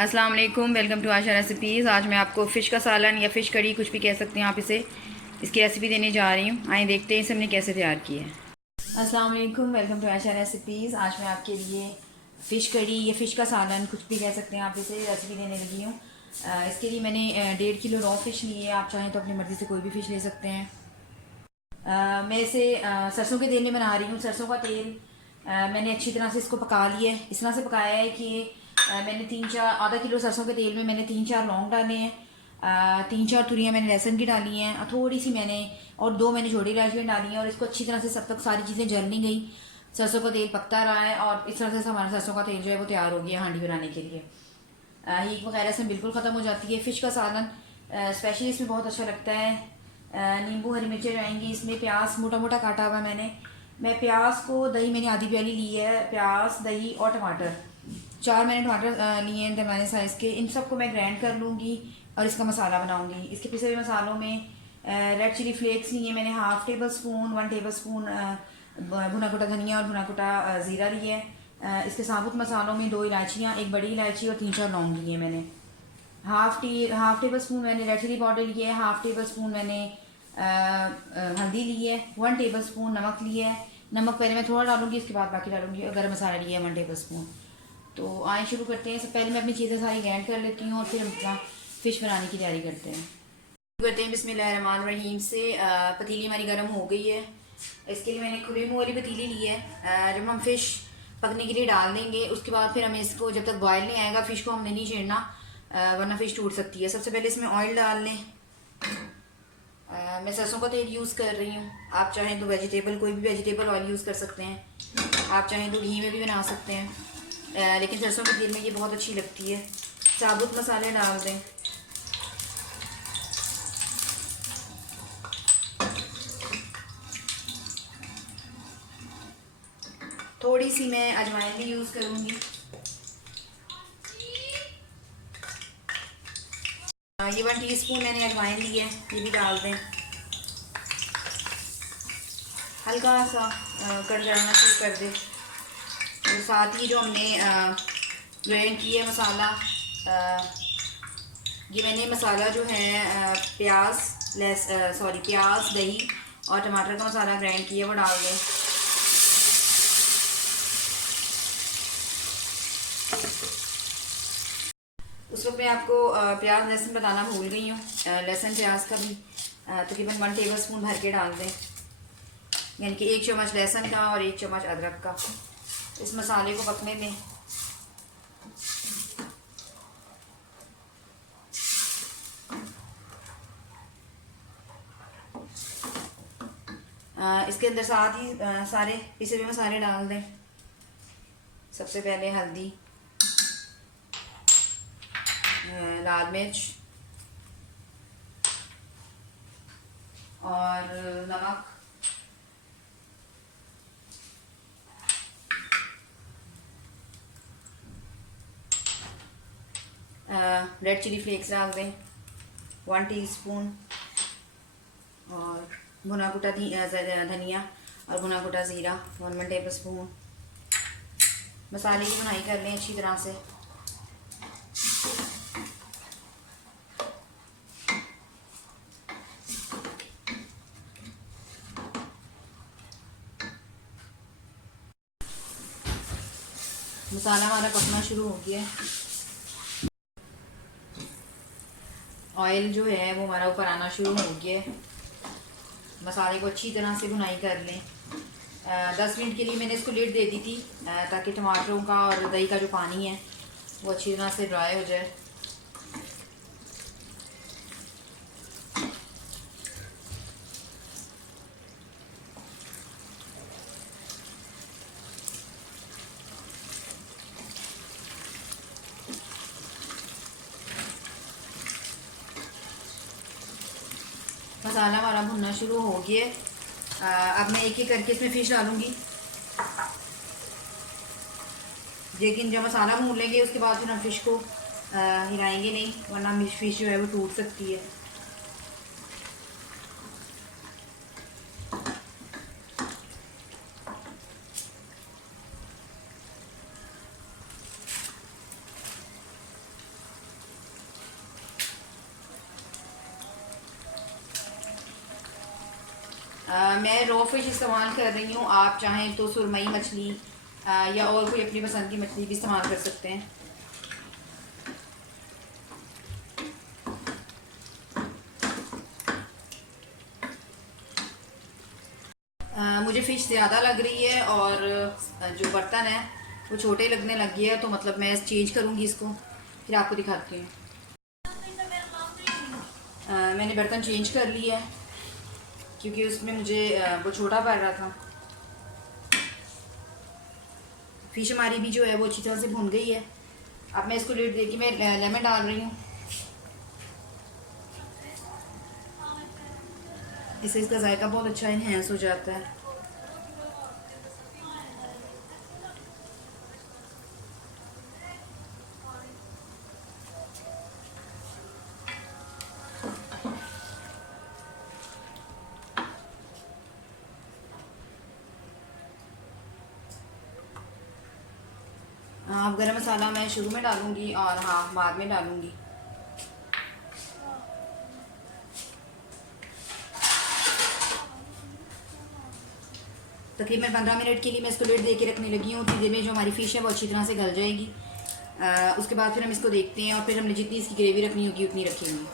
अस्सलाम वालेकुम, welcome to Asha recipes. आज मैं आपको फ़िश का सालन या फ़िश कड़ी कुछ भी कह सकते हैं आप इसे, इसकी रेसिपी देने जा रही हूँ। आइए देखते हैं इसे हमने कैसे तैयार की है। अस्सलाम वालेकुम, वेलकम टू आशा रेसिपीज़। आज मैं आपके लिए फ़िश कड़ी या फ़िश का सालन कुछ भी कह सकते हैं आप इसे रेसिपी देने लगी हूँ। इसके लिए मैंने 1.5 किलो रॉ फ़िश ली है। आप चाहें तो अपनी मर्ज़ी से कोई भी फ़िश ले सकते हैं। मैं इसे सरसों के तेल में बना रही हूँ। सरसों का तेल मैंने अच्छी तरह से इसको पका लिया है। इस तरह से पकाया है कि मैंने आधा किलो सरसों के तेल में मैंने 3-4 लौंग डाले हैं, 3-4 तुरियाँ मैंने लहसुन की डाली हैं, और थोड़ी सी मैंने और 2 मैंने छोटी इलायचियाँ डाली हैं। और इसको अच्छी तरह से सब तक सारी चीज़ें जल नहीं गई। सरसों का तेल पकता रहा है और इस तरह से हमारा सरसों का तेल जो है वो तैयार हो गया हांडी बनाने के लिए। हींग वगैरह से बिल्कुल ख़त्म हो जाती है। फ़िश का सालन स्पेशली इसमें बहुत अच्छा लगता है। नींबू, हरी मिर्चें जाएंगी इसमें, प्याज मोटा मोटा काटा हुआ मैं प्याज को, दही मैंने आधी प्याली ली है, प्याज, दही और टमाटर, 4 मैंने टमाटर लिए हैं दरमियाने साइज़ के। इन सबको मैं ग्राइंड कर लूँगी और इसका मसाला बनाऊँगी। इसके पिसे हुए मसालों में रेड चिली फ्लेक्स लिए मैंने, 1/2 टेबल स्पून, 1 टेबल स्पून भुना कुटा धनिया और भुना कुटा ज़ीरा लिए है। इसके साबुत मसालों में 2 इलायचियाँ, 1 बड़ी इलायची और 3-4 लौंग लिए मैंने। हाफ टेबल स्पून मैंने रेड चिली पाउडर लिए है, 1/2 टेबल स्पून मैंने हल्दी ली है, 1 टेबल स्पून नमक लिया है। नमक पहले मैं थोड़ा डालूंगी, इसके बाद बाकी डालूंगी। और गर्म मसाला लिया है 1 टेबल स्पून। तो आए शुरू करते हैं। सबसे पहले मैं अपनी चीज़ें सारी ग्राइंड कर लेती हूँ और फिर हम अपना फ़िश बनाने की तैयारी करते हैं। शुरू करते हैं बिस्मिल्लाहिर्रहमानिर्रहीम से। पतीली हमारी गर्म हो गई है। इसके लिए मैंने खुली मुँह वाली पतीली ली है। जब हम फ़िश पकने के लिए डाल देंगे उसके बाद फिर हमें इसको, जब तक बॉयल नहीं आएगा फ़िश को हमने नहीं छेड़ना, वरना फ़िश टूट सकती है। सबसे पहले इसमें ऑयल डाल लें। मैं सरसों का तेल यूज़ कर रही हूँ। आप चाहें तो कोई भी वेजिटेबल ऑयल यूज़ कर सकते हैं। आप चाहें तो घी में भी बना सकते हैं, लेकिन सरसों के तेल में ये बहुत अच्छी लगती है। साबुत मसाले डाल दें। थोड़ी सी मैं अजवाइन भी यूज़ करूँगी। ये 1 टीस्पून मैंने अजवाइन ली है, ये भी डाल दें। हल्का सा कड़कड़ाना शुरू कर दें। और साथ ही जो हमने ग्राइंड किया मसाला, ये मैंने मसाला जो है प्याज, दही और टमाटर का मसाला ग्राइंड किया वो डाल दें। उस वक्त मैं आपको प्याज लहसुन बताना भूल गई हूँ। लहसुन प्याज का भी तकरीबन 1 टेबल स्पून भर के डाल दें, यानी कि 1 चम्मच लहसुन का और 1 चम्मच अदरक का। इस मसाले को पकने दें। इसके अंदर साथ ही सारे पिसे हुए मसाले डाल दें। सबसे पहले हल्दी, लाल मिर्च और नमक, रेड चिली फ्लेक्स डाल दें 1 टीस्पून, और भुना कुटा धनिया और भुना कुटा ज़ीरा 1 टेबल स्पून। मसाले की भुनाई कर लें अच्छी तरह से। मसाला हमारा पकना शुरू हो गया है। ऑयल जो है वो हमारा ऊपर आना शुरू हो गया है। मसाले को अच्छी तरह से भुनाई कर लें। 10 मिनट के लिए मैंने इसको लिड दे दी थी, ताकि टमाटरों का और दही का जो पानी है वो अच्छी तरह से ड्राई हो जाए। मसाला हमारा भुनना शुरू हो गया है। अब मैं एक एक करके इसमें फ़िश डालूँगी, लेकिन जब मसाला भून लेंगे उसके बाद फिर हम फ़िश को हिलाएंगे नहीं, वरना फ़िश जो है वो टूट सकती है। मैं रॉ फिश इस्तेमाल कर रही हूँ। आप चाहें तो सुरमई मछली या और कोई अपनी पसंद की मछली भी इस्तेमाल कर सकते हैं। मुझे फ़िश ज़्यादा लग रही है और जो बर्तन है वो छोटे लगने लग गया है, तो मतलब मैं चेंज करूँगी इसको, फिर आपको दिखाती हूँ। मैंने बर्तन चेंज कर लिया है क्योंकि उसमें मुझे वो छोटा पड़ रहा था। फ़िश हमारी भी जो है वो अच्छी तरह से भुन गई है। अब मैं इसको लिड देके मैं लेमन डाल रही हूँ। इससे इसका जायका बहुत अच्छा इन्हेंस हो जाता है। हाँ, गरम मसाला मैं शुरू में डालूँगी और हाँ बाद में डालूँगी। तकरीबन 15 मिनट के लिए मैं इसको लिड दे के रखने लगी हूँ। उतनी देर में जो हमारी फ़िश है वो अच्छी तरह से गल जाएगी। उसके बाद फिर हम इसको देखते हैं और फिर हमने जितनी इसकी ग्रेवी रखनी होगी उतनी रखेंगे।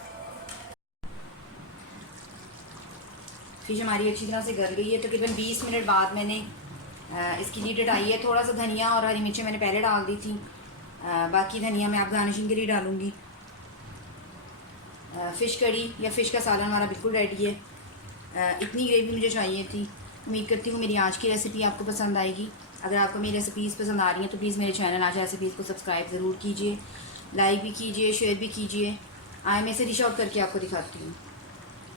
फ़िश हमारी अच्छी तरह से गल गई है। तकरीबन 20 मिनट बाद मैंने इसकी लीड हटाई है। थोड़ा सा धनिया और हरी मिर्चें मैंने पहले डाल दी थी। बाकी धनिया मैं आप गार्निशिंग के लिए डालूँगी। फ़िश कड़ी या फ़िश का सालन हमारा बिल्कुल रेडी है। इतनी ग्रेवी मुझे चाहिए थी। उम्मीद करती हूँ मेरी आज की रेसिपी आपको पसंद आएगी। अगर आपको मेरी रेसिपीज़ पसंद आ रही हैं तो प्लीज़ मेरे चैनल आशा रेसिपीज़ को सब्सक्राइब ज़रूर कीजिए, लाइक भी कीजिए, शेयर भी कीजिए। आए मैं इसे डिश आउट करके आपको दिखाती हूँ।